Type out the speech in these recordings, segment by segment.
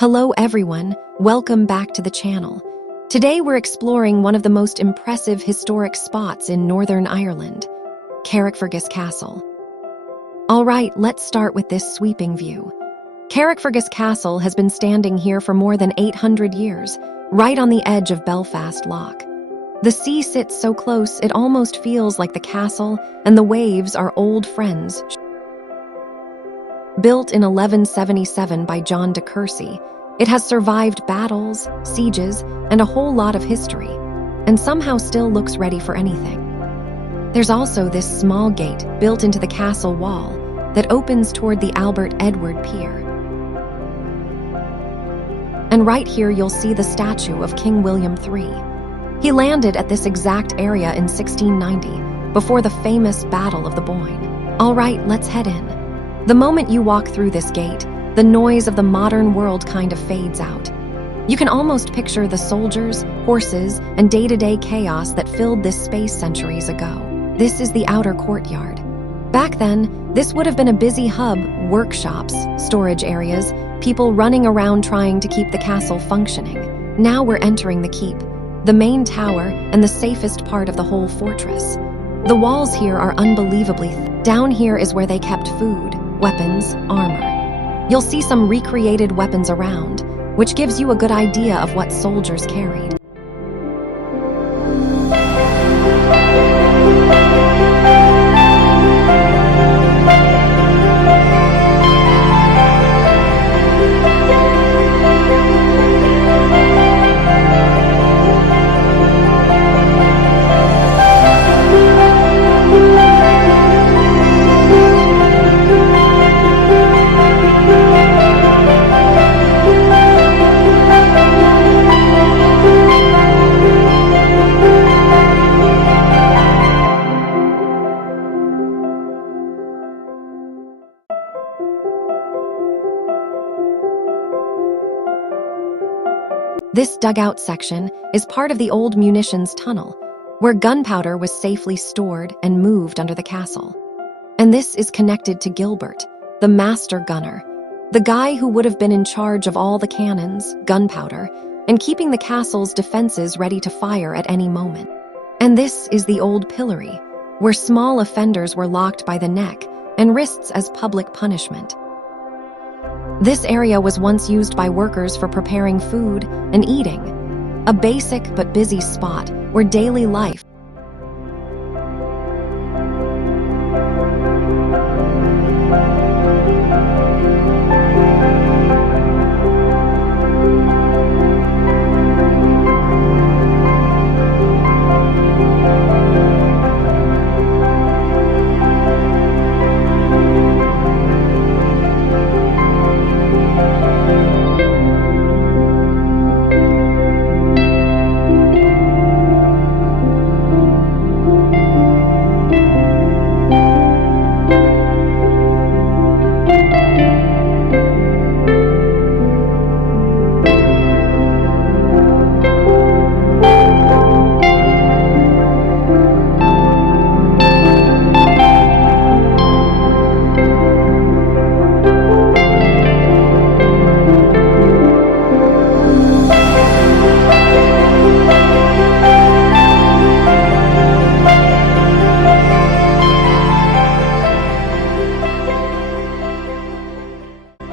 Hello everyone, welcome back to the channel. Today we're exploring one of the most impressive historic spots in Northern Ireland, Carrickfergus Castle. Alright, let's start with this sweeping view. Carrickfergus Castle has been standing here for more than 800 years, right on the edge of Belfast Lough. The sea sits so close it almost feels like the castle and the waves are old friends. Built in 1177 by John de Courcy, it has survived battles, sieges, and a whole lot of history, and somehow still looks ready for anything. There's also this small gate built into the castle wall that opens toward the Albert Edward Pier. And right here you'll see the statue of King William III. He landed at this exact area in 1690, before the famous Battle of the Boyne. Alright, let's head in. The moment you walk through this gate, the noise of the modern world kind of fades out. You can almost picture the soldiers, horses, and day-to-day chaos that filled this space centuries ago. This is the outer courtyard. Back then, this would have been a busy hub, workshops, storage areas, people running around trying to keep the castle functioning. Now we're entering the keep, the main tower, and the safest part of the whole fortress. The walls here are unbelievably thick. Down here is where they kept food, weapons, armor. You'll see some recreated weapons around, which gives you a good idea of what soldiers carried. This dugout section is part of the old munitions tunnel, where gunpowder was safely stored and moved under the castle. And this is connected to Gilbert, the master gunner, the guy who would have been in charge of all the cannons, gunpowder, and keeping the castle's defenses ready to fire at any moment. And this is the old pillory, where small offenders were locked by the neck and wrists as public punishment. This area was once used by workers for preparing food and eating, a basic but busy spot where daily life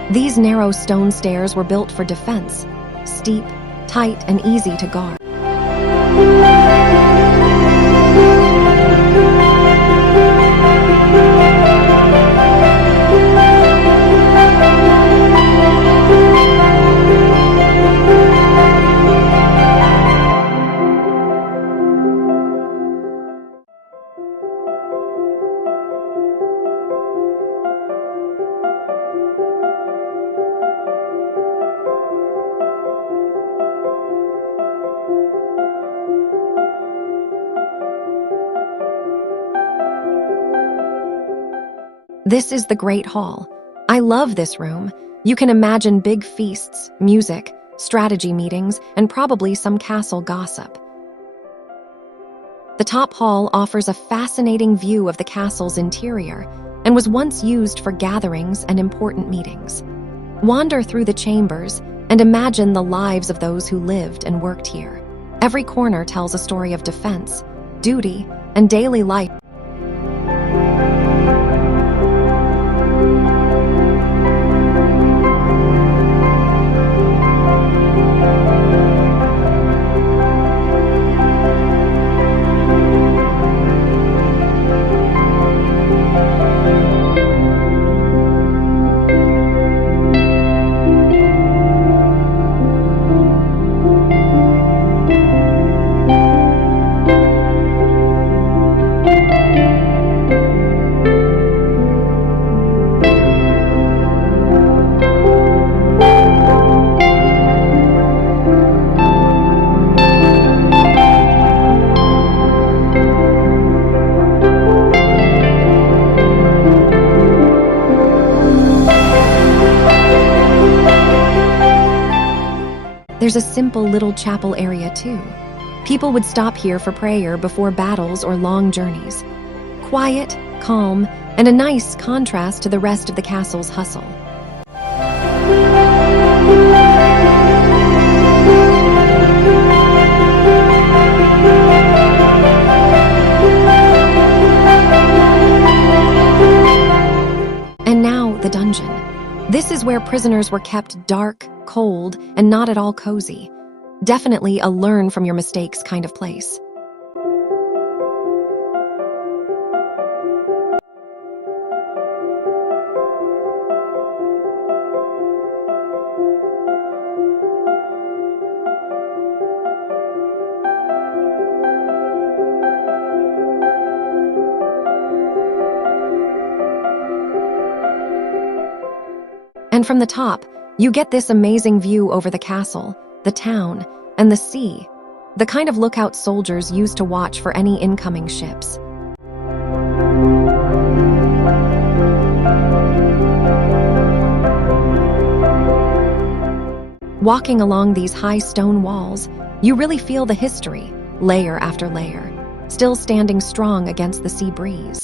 These narrow stone stairs were built for defense, steep, tight, and easy to guard. This is the Great Hall. I love this room. You can imagine big feasts, music, strategy meetings, and probably some castle gossip. The top hall offers a fascinating view of the castle's interior and was once used for gatherings and important meetings. Wander through the chambers, And imagine the lives of those who lived and worked here. Every corner tells a story of defense, duty, and daily life. There's a simple little chapel area too. People would stop here for prayer before battles or long journeys. Quiet, calm, and a nice contrast to the rest of the castle's hustle. And now the dungeon. This is where prisoners were kept dark, cold, and not at all cozy. Definitely a learn from your mistakes kind of place. And from the top, you get this amazing view over the castle, the town, and the sea, the kind of lookout soldiers used to watch for any incoming ships. Walking along these high stone walls, you really feel the history, layer after layer, still standing strong against the sea breeze.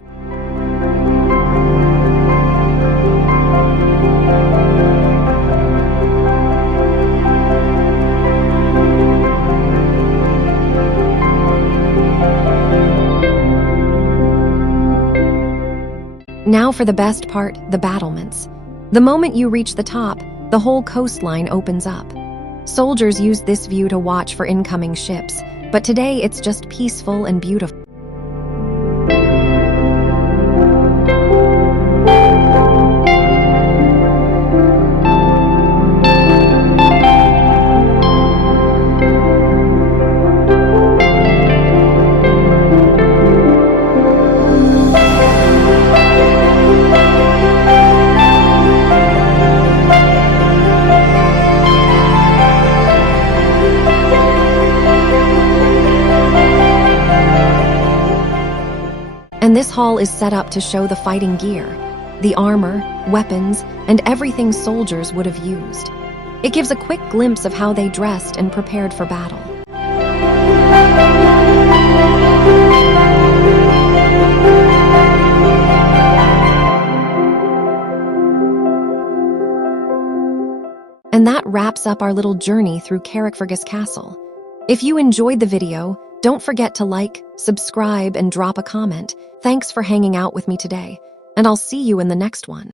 Now for the best part, the battlements. The moment you reach the top, the whole coastline opens up. Soldiers use this view to watch for incoming ships, but today it's just peaceful and beautiful. And this hall is set up to show the fighting gear, the armor, weapons, and everything soldiers would have used. It gives a quick glimpse of how they dressed and prepared for battle. And that wraps up our little journey through Carrickfergus Castle. If you enjoyed the video, don't forget to like, subscribe, and drop a comment. Thanks for hanging out with me today, and I'll see you in the next one.